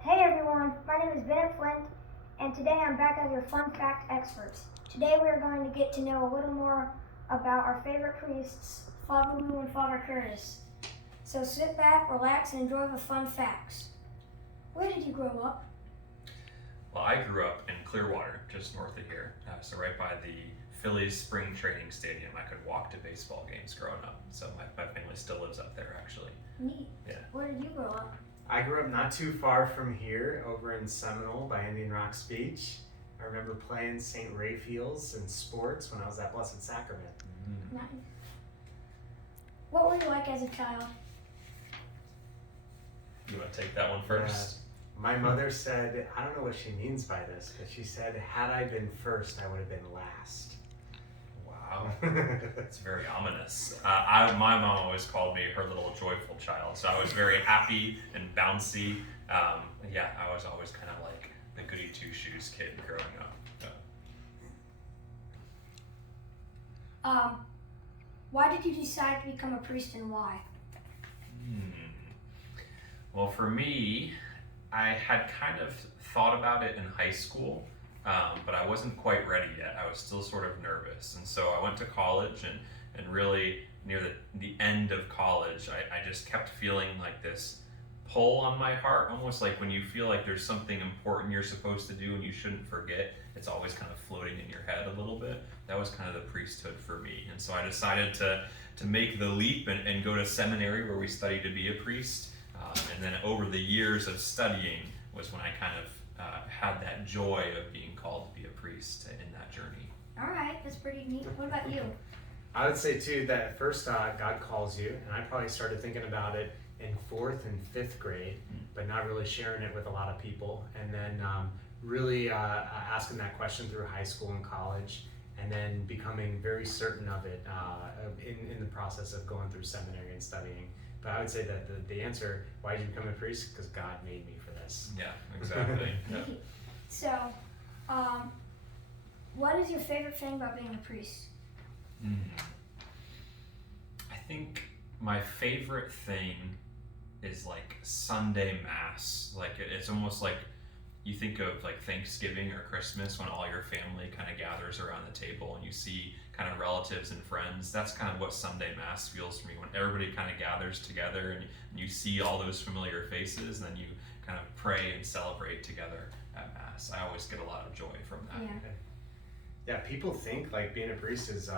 Hey everyone, my name is Bennett Flint, and today I'm back as your fun fact expert. Today we are going to get to know a little more about our favorite priests, Father Lou and Father Curtis. So sit back, relax, and enjoy the fun facts. Where did you grow up? Well, I grew up in Clearwater, just north of here, so right by the Phillies spring training stadium. I could walk to baseball games growing up, so my family still lives up there actually. Neat. Yeah. Where did you grow up? I grew up not too far from here, over in Seminole by Indian Rocks Beach. I remember playing St. Raphael's in sports when I was at Blessed Sacrament. Nice. What were you like as a child? You want to take that one first? My mother said, I don't know what she means by this, but she said, had I been first, I would have been last. Wow, it's very ominous. My mom always called me her little joyful child, so I was very happy and bouncy. I was always kind of like the goody two-shoes kid growing up. Why did you decide to become a priest and why? Well, for me, I had kind of thought about it in high school, but I wasn't quite ready yet. I was still sort of nervous. And so I went to college, and really near the end of college, I just kept feeling like this pull on my heart, almost like when you feel like there's something important you're supposed to do and you shouldn't forget. It's always kind of floating in your head a little bit. That was kind of the priesthood for me. And so I decided to make the leap and go to seminary where we study to be a priest. And then over the years of studying was when I kind of had that joy of being called to be a priest in that journey. All right, that's pretty neat. What about you? I would say too that at first God calls you, and I probably started thinking about it in 4th and 5th grade, but not really sharing it with a lot of people. And then really asking that question through high school and college, and then becoming very certain of it in the process of going through seminary and studying. But I would say that the answer, why did you become a priest? Because God made me for this. Yeah, exactly. Yeah. So, what is your favorite thing about being a priest? I think my favorite thing is like Sunday Mass. Like it's almost like you think of like Thanksgiving or Christmas when all your family kind of gathers around the table and you see kind of relatives and friends. That's kind of what Sunday Mass feels for me, when everybody kind of gathers together and you see all those familiar faces, and then you kind of pray and celebrate together at Mass. I always get a lot of joy from that. Yeah, people think like being a priest is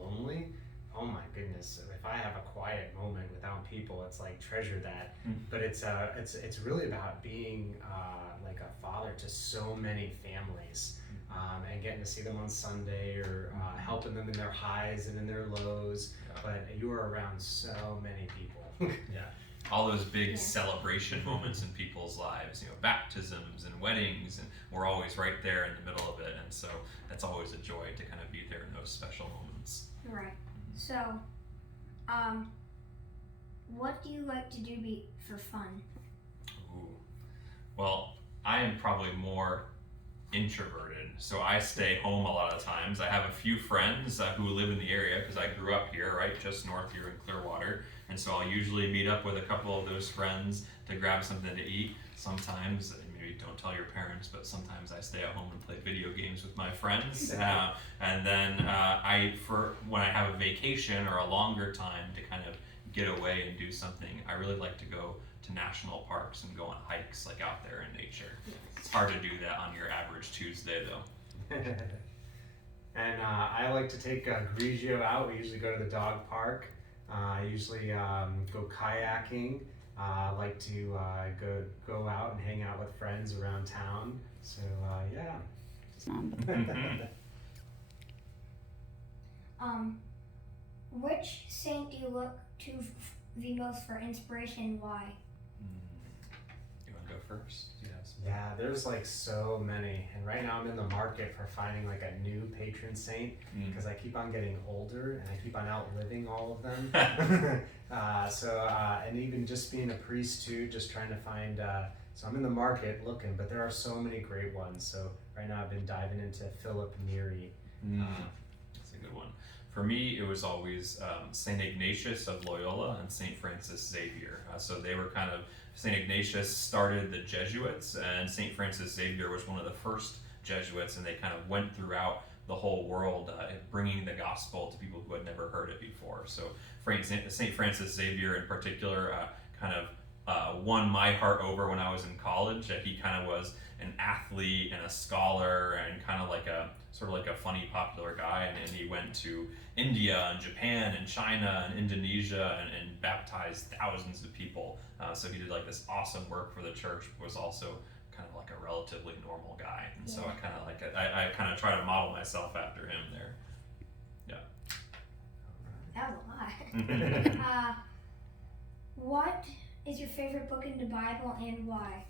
lonely. Oh my goodness! If I have a quiet moment without people, it's like treasure that. But it's really about being like a father to so many families, and getting to see them on Sunday, or helping them in their highs and in their lows. Yeah. But you are around so many people. Yeah. All those big celebration moments in people's lives, baptisms and weddings, and we're always right there in the middle of it. And so that's always a joy to kind of be there in those special moments. Right. So, what do you like to do for fun? Ooh. Well, I am probably more introverted, so I stay home a lot of times. I have a few friends who live in the area because I grew up here, right, just north here in Clearwater, and so I'll usually meet up with a couple of those friends to grab something to eat. Sometimes, maybe don't tell your parents, but sometimes I stay at home and play video games with my friends. And then when I have a vacation or a longer time to kind of get away and do something, I really like to go to national parks and go on hikes, like out there in nature. It's hard to do that on your average Tuesday though. And I like to take Grigio out. We usually go to the dog park. I usually go kayaking. I like to go out and hang out with friends around town. So yeah. Which saint do you look to the most for inspiration, and why? You want to go first? Yeah, there's like so many, and right now I'm in the market for finding like a new patron saint, because I keep on getting older and I keep on outliving all of them. And even just being a priest too, just trying to find. So I'm in the market looking, but there are so many great ones. So right now I've been diving into Philip Neri. That's a good one. For me, it was always St. Ignatius of Loyola and St. Francis Xavier. So they were kind of, St. Ignatius started the Jesuits, and St. Francis Xavier was one of the first Jesuits, and they kind of went throughout the whole world bringing the gospel to people who had never heard it before. So St. Francis Xavier in particular kind of won my heart over when I was in college. He kind of was an athlete and a scholar and kind of like a sort of like a funny popular guy, and he went to India and Japan and China and Indonesia and baptized thousands of people. So he did like this awesome work for the church, but was also kind of like a relatively normal guy, and so I kind of like I kind of try to model myself after him there. That was a lot. What is your favorite book in the Bible and why?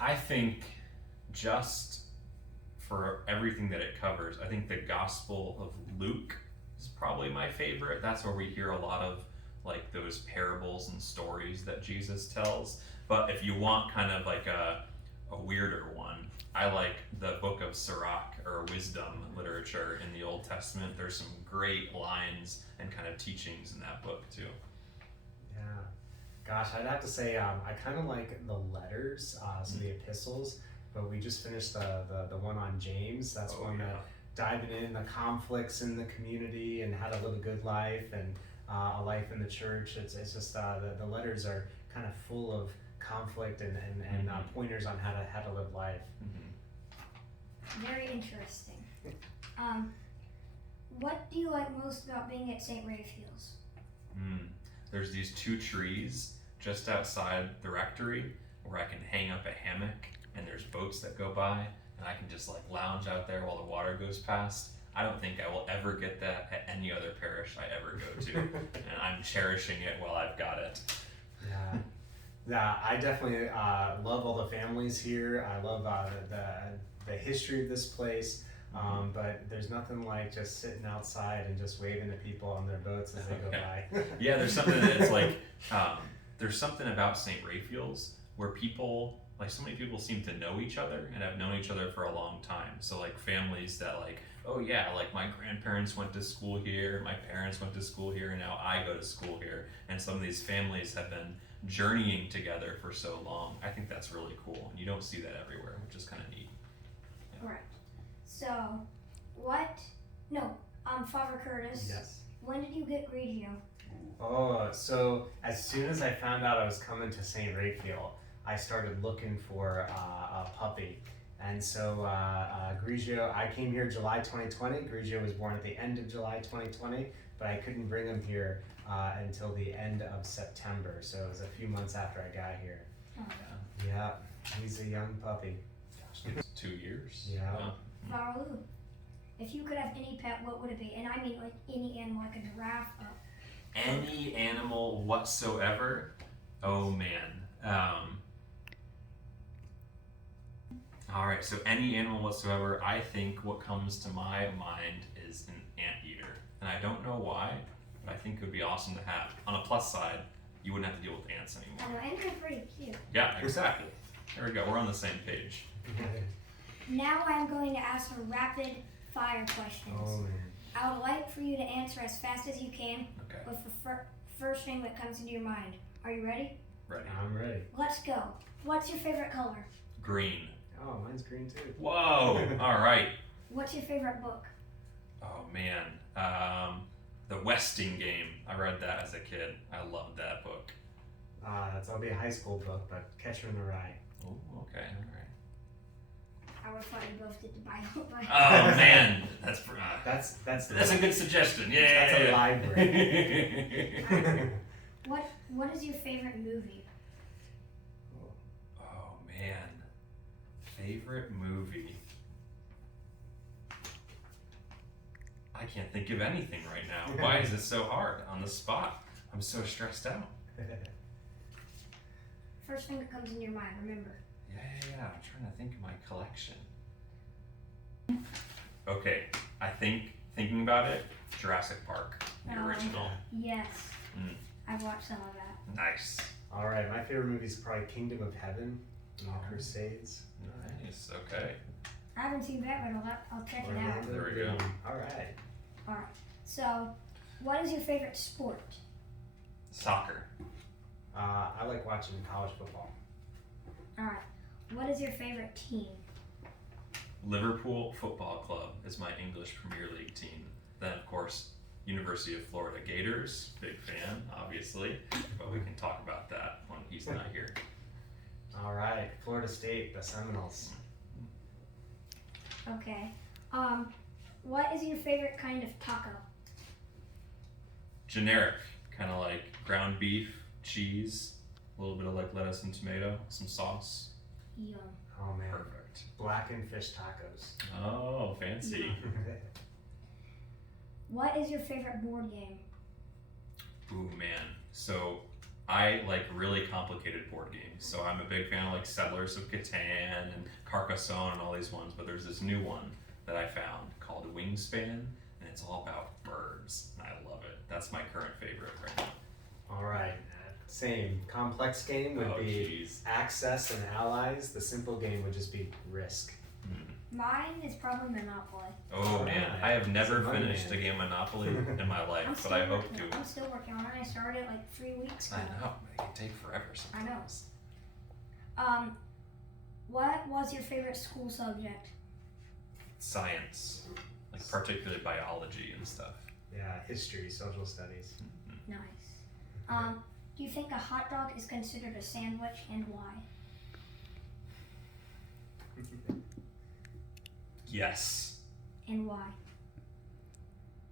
I think just for everything that it covers, I think the Gospel of Luke is probably my favorite. That's where we hear a lot of like those parables and stories that Jesus tells. But if you want kind of like a weirder one, I like the book of Sirach, or wisdom literature in the Old Testament. There's some great lines and kind of teachings in that book too. Yeah. Gosh, I'd have to say I kind of like the letters, so the epistles, but we just finished the one on James. That's that diving in the conflicts in the community and how to live a good life and a life in the church. It's just the letters are kind of full of conflict and pointers on how to live life. Very interesting. What do you like most about being at St. Raphael's? There's these two trees just outside the rectory where I can hang up a hammock, and there's boats that go by, and I can just like lounge out there while the water goes past. I don't think I will ever get that at any other parish I ever go to, and I'm cherishing it while I've got it. Yeah, I definitely love all the families here. I love the history of this place. But there's nothing like just sitting outside and just waving at people on their boats as they go by. Yeah, there's something that's like, there's something about St. Raphael's where people, like so many people seem to know each other and have known each other for a long time. So like families that like, oh yeah, like my grandparents went to school here, my parents went to school here, and now I go to school here. And some of these families have been journeying together for so long. I think that's really cool. And you don't see that everywhere, which is kind of neat. Right. So, Father Curtis. Yes. When did you get Grigio? Oh, so as soon as I found out I was coming to St. Raphael, I started looking for a puppy. And so Grigio, I came here July 2020. Grigio was born at the end of July 2020, but I couldn't bring him here until the end of September. So it was a few months after I got here. Oh. Yeah, he's a young puppy. Gosh, 2 years. Yeah. Father Lou, if you could have any pet, what would it be? And I mean like any animal, like a giraffe. Any animal whatsoever? Oh man. All right, so any animal whatsoever, I think what comes to my mind is an anteater. And I don't know why, but I think it would be awesome to have. On a plus side, you wouldn't have to deal with ants anymore. I know, ants are pretty cute. Yeah, exactly. There we go, we're on the same page. Now I'm going to ask some rapid fire questions. Oh man. I would like for you to answer as fast as you can Okay, with the first thing that comes into your mind. Are you ready? ready. I'm ready. Let's go. What's your favorite color? Green. Oh, mine's green too. Whoa, all right. What's your favorite book? Oh man, The Westing Game. I read that as a kid. I loved that book. That'll be a high school book, but Catcher in the Rye. Oh, okay, all right. I would thought you both did the Bible. Oh man, that's a good suggestion. Yeah, That's a library. What is your favorite movie? Oh man, favorite movie. I can't think of anything right now. Why is it so hard on the spot? I'm so stressed out. First thing that comes in your mind, remember. Yeah. I'm trying to think of my collection. Okay, I think thinking about it, Jurassic Park, the original. Yes. Mm. I've watched some of that. Nice. All right, my favorite movie is probably Kingdom of Heaven and the Crusades. Nice. Okay. I haven't seen that, but I'll check it out. There we go. All right. Alright. So, what is your favorite sport? Soccer. I like watching college football. Alright. What is your favorite team? Liverpool Football Club is my English Premier League team. Then, of course, University of Florida Gators. Big fan, obviously. But we can talk about that when he's not here. All right. Florida State, the Seminoles. Okay. What is your favorite kind of taco? Generic. Kind of like ground beef, cheese, a little bit of like lettuce and tomato, some sauce. Yum. Oh man. Perfect. Blackened fish tacos. Oh, fancy. What is your favorite board game? Ooh, man. So I like really complicated board games. So I'm a big fan of like Settlers of Catan and Carcassonne and all these ones. But there's this new one that I found called Wingspan, and it's all about birds. And I love it. That's my current favorite right now. All right. Same. Complex game would Oh, be jeez. Access and Allies. The simple game would just be Risk. Mine is probably Monopoly. Oh man, Alright. I have never It's a money finished a man. game of Monopoly in my life, but I hope to. I'm still working on it. I started like 3 weeks ago. I know, it can take forever I know. sometimes. What was your favorite school subject? Science, like particularly biology and stuff. Yeah. History, social studies. Nice. Do you think a hot dog is considered a sandwich, and why? Yes, And why?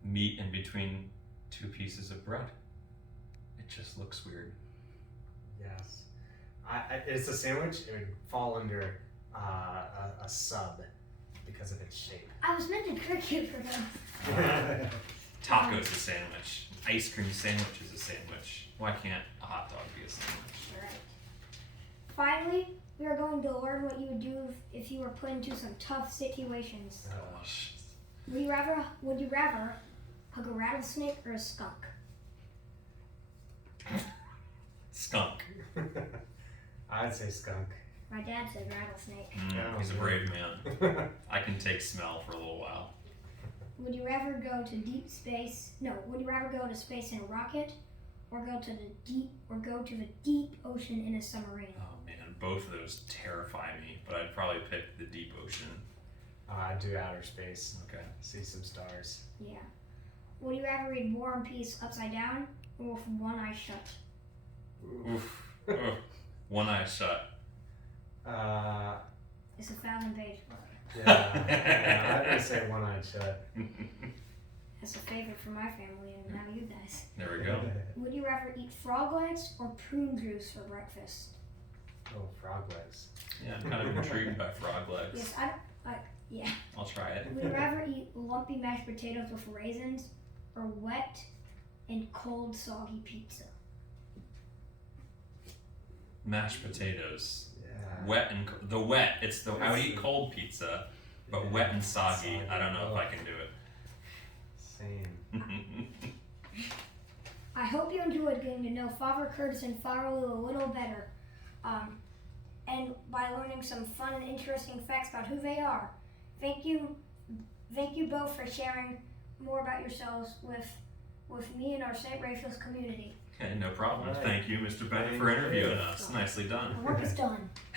meat in between two pieces of bread. It just looks weird. Yes. It's a sandwich. It would fall under a sub because of its shape. I was meant to trick you for that. Taco's a sandwich. Ice cream sandwich is a sandwich. Why can't a hot dog be a sandwich? Alright. Finally, we are going to learn what you would do if you were put into some tough situations. Gosh. Would you rather hug a rattlesnake or a skunk? Skunk. I'd say skunk. My dad said rattlesnake. He's a brave man. I can take smell for a little while. Would you rather go to deep space? No, would you rather go to space in a rocket or go to the deep ocean in a submarine? Oh man, both of those terrify me, but I'd probably pick the deep ocean. I'd do outer space. Okay. See some stars. Yeah. Would you rather read War and Peace upside down or with one eye shut? Oof. Ugh. One eye shut. It's a 1,000-page book. Yeah, I'm gonna say one-eyed shut. That's a favorite for my family and now you guys. There we go. Would you rather eat frog legs or prune juice for breakfast? Oh, frog legs. Yeah, I'm kind of intrigued by frog legs. Yes, yeah. I'll try it. Would you rather eat lumpy mashed potatoes with raisins or wet and cold soggy pizza? Mashed potatoes. Yeah. Wet and the wet. I would eat cold pizza, but Yeah, wet and soggy. soggy. I don't know if I can do Same. it. I hope you enjoyed getting to know Father Curtis and Father Lou a little better, and by learning some fun and interesting facts about who they are. Thank you both for sharing more about yourselves with me and our St. Raphael's community. Okay, no problem. All right. Thank you, Mr. Bennett, Thank for interviewing you. us. Nicely done. The work is done.